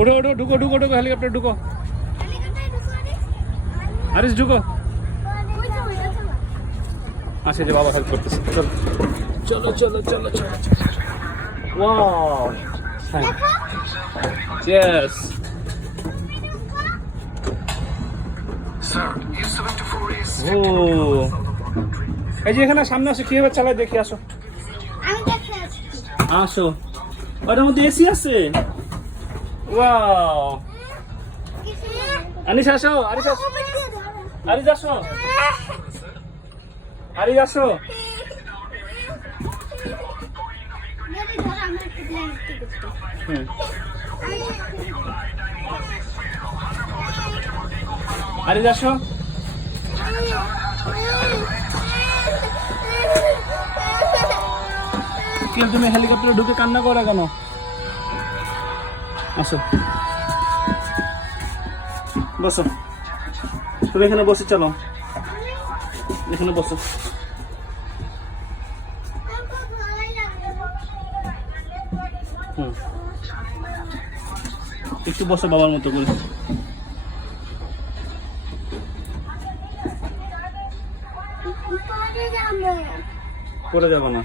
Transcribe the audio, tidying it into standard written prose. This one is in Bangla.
ওঠো ওঠো, ঢুকো ঢুকো ঢুকো, হেলিকপ্টার ঢুকো। আরিস ঢুকো। আচ্ছা, যে বাবা হেল্প করতেছে। চলো চলো চলো চলো চলো। ওয়াও, হ্যাঁ, ইয়েস। ও, এই যে এখানে সামনে আসো, কিভাবে চালায় দেখি, আসো আসো। ওটার মধ্যে এসি আছে। ওয়াও, আনিস আসো, আরিস আসো, আরিস আসো, আরিস আসো। হুম, আরিস আসো। কেউ তুমি হেলিকপ্টারে ঢুকে কান্না করো কেন? আসো, বসো, তুমি এখানে বসে, চলো এখানে বসো। হুম, একটু বসো বাবার মতো করে। পড়ে যাবো না।